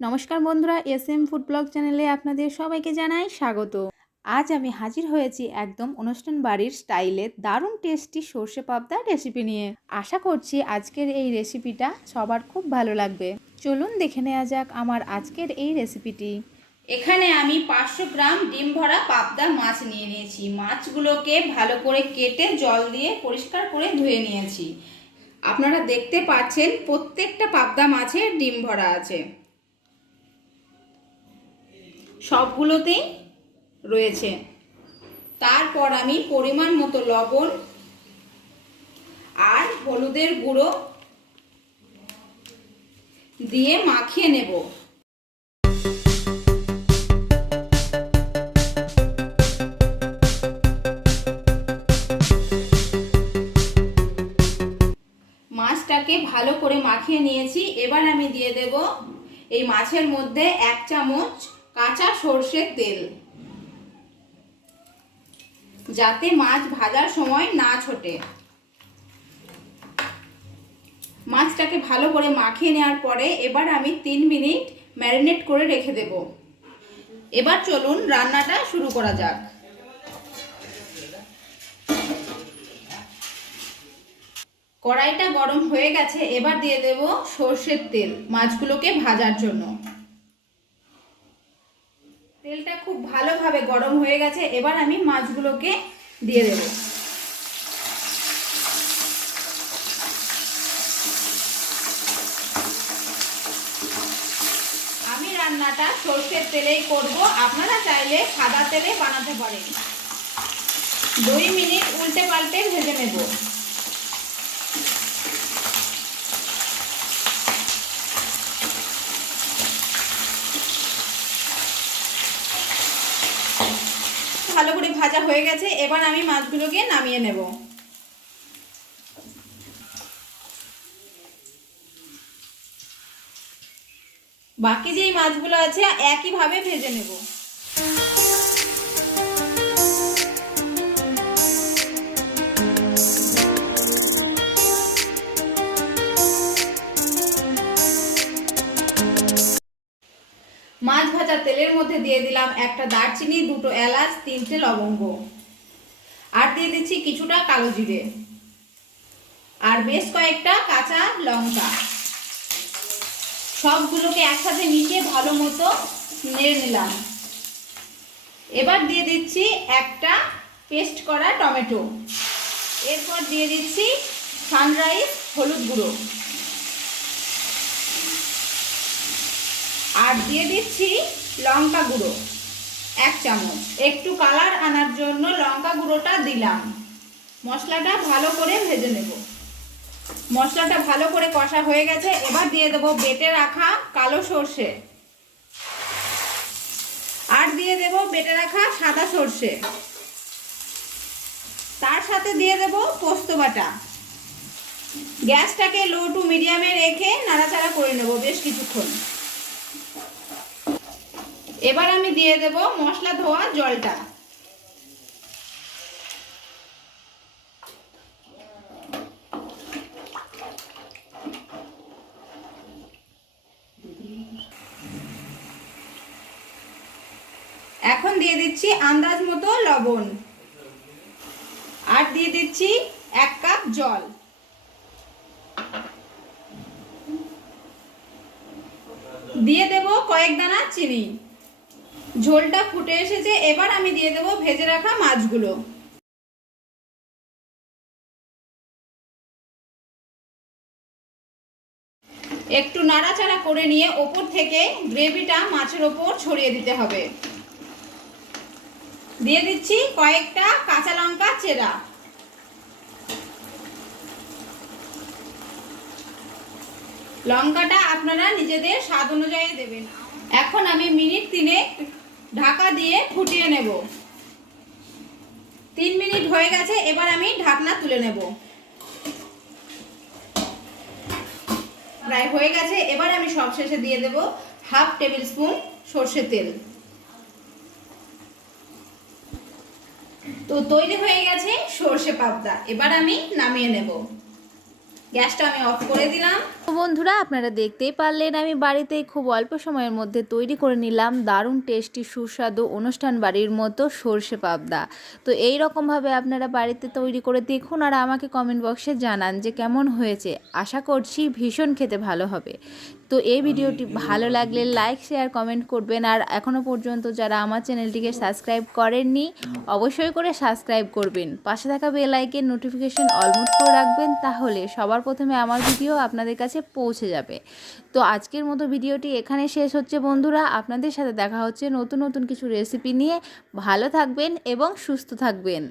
নমস্কার বন্ধুরা, SM food blog চ্যানেলে আপনাদের সবাইকে জানাই স্বাগত। আজ আমি হাজির হয়েছি একদম অনুষ্ঠান বাড়ির স্টাইলে দারুণ টেস্টি সর্ষে পাবদা রেসিপি নিয়ে। আশা করছি আজকের এই রেসিপিটা সবার খুব ভালো লাগবে। চলুন দেখে নেওয়া যাক আমার আজকের এই রেসিপিটি। এখানে আমি 500 গ্রাম ডিম ভরা পাবদা মাছ নিয়ে নিয়েছি। মাছগুলোকে ভালো করে কেটে জল দিয়ে পরিষ্কার করে ধুয়ে নিয়েছি। আপনারা দেখতে পাচ্ছেন প্রত্যেকটা পাবদা মাছে ডিম ভরা আছে, সবগুলোতেই রয়েছে। তারপর আমি পরিমাণ মতো লবণ আর হলুদের গুঁড়ো দিয়ে মাখিয়ে নেব। মাছটাকে ভালো করে মাখিয়ে নিয়েছি। এবার আমি দিয়ে দেব এই মাছের মধ্যে 1 চামচ কাঁচা সর্ষের তেল, যাতে মাছ ভাজার সময় না ছোটে। মাছটাকে ভালো করে মাখিয়ে নেওয়ার পরে এবার আমি 3 মিনিট ম্যারিনেট করে রেখে দেব। এবার চলুন রান্নাটা শুরু করা যাক। কড়াইটা গরম হয়ে গেছে, এবার দিয়ে দেব সর্ষের তেল মাছগুলোকে ভাজার জন্য। তেলটা খুব ভালোভাবে গরম হয়ে গেছে, এবার আমি মাছগুলোকে দিয়ে দেব। আমি রান্নাটা সর্ষের তেলেই করব, আপনারা চাইলে সাদা তেলে বানাতে পারেন। 2 মিনিট উল্টে পাল্টে ভেজে নেব। ভালো করে ভাজা হয়ে গেছে, এবার আমি মাছগুলোকে নামিয়ে নেব। বাকি যেই মাছগুলো আছে একইভাবে ভেজে নেব। মাছ ভাজা তেলের মধ্যে দিয়ে দিলাম একটা দারচিনি, 2টো এলাচ, 3টে লবঙ্গ, আর দিয়ে দিচ্ছি কিছুটা কালো জিরে আর বেশ কয়েকটা কাঁচা লঙ্কা। সবগুলোকে একসাথে মিশিয়ে ভালো মতো নেড়ে নিলাম। এবার দিয়ে দিচ্ছি একটা পেস্ট করা টমেটো। এরপর দিয়ে দিচ্ছি সানরাইজ হলুদ গুঁড়ো আর দিয়ে দিচ্ছি লঙ্কা গুঁড়ো 1 চামচ। একটু কালার আনার জন্য লঙ্কা গুঁড়োটা দিলাম। মশলাটা ভালো করে ভেজে নেব। মশলাটা ভালো করে কষা হয়ে গেছে, এবার দিয়ে দেব বেটে রাখা কালো সর্ষে আর দিয়ে দেব বেটে রাখা সাদা সর্ষে। তার সাথে দিয়ে দেব পোস্ত বাটা। গ্যাসটাকে লো টু মিডিয়ামে রেখে নাড়াচাড়া করে নেব বেশ কিছুক্ষণ। এবার আমি দিয়ে দেব মশলা ধোয়া জলটা। এখন দিয়ে দিচ্ছি আন্দাজ মতো লবণ আর দিয়ে দিচ্ছি 1 কাপ জল। দিয়ে দেব কয়েক দানা চিনি। ঝোলটা ফুটে এসেছে, এবার আমি দিয়ে দেব ভেজে রাখা মাছগুলো। একটু নাড়াচাড়া করে নিয়ে ওপর থেকে গ্রেভিটা মাছের ওপর ছড়িয়ে দিতে হবে। দিয়ে দিচ্ছি কয়েকটা কাঁচা লঙ্কা চেরা। লঙ্কাটা আপনারা নিজেদের স্বাদ অনুযায়ী দেবেন। এখন আমি মিনিট 3 ঢাকা দিয়ে ফুটিয়ে নেব। 3 মিনিট হয়ে গেছে, এবার আমি ঢাকনা তুলে নেব। প্রায় হয়ে গেছে, এবার আমি সবশেষে দিয়ে দেব 1/2 টেবিল স্পুন সর্ষের তেল। তো তৈরি হয়ে গেছে সর্ষে পাবদা। এবার আমি নামিয়ে নেব। গ্যাসটা আমি অফ করে দিলাম। তো বন্ধুরা, আপনারা দেখতেই পারলেন আমি বাড়িতেই খুব অল্প সময়ের মধ্যে তৈরি করে নিলাম দারুণ টেস্টি সুস্বাদু অনুষ্ঠান বাড়ির মতো সর্ষে পাবদা। তো এই রকমভাবে আপনারা বাড়িতে তৈরি করে দেখুন আর আমাকে কমেন্ট বক্সে জানান যে কেমন হয়েছে। আশা করছি ভীষণ খেতে ভালো হবে। তো এই ভিডিওটি ভালো লাগলে লাইক শেয়ার কমেন্ট করবেন, আর এখনও পর্যন্ত যারা আমার চ্যানেলটিকে সাবস্ক্রাইব করেননি অবশ্যই করে সাবস্ক্রাইব করবেন। পাশে থাকা bell icon notification all mode করে রাখবেন, তাহলে সবার প্রথমে আমার ভিডিও আপনাদের কাছে পৌঁছে যাবে। তো আজকের মতো ভিডিওটি এখানে শেষ হচ্ছে বন্ধুরা। আপনাদের সাথে দেখা হচ্ছে নতুন নতুন কিছু রেসিপি নিয়ে। ভালো থাকবেন এবং সুস্থ থাকবেন।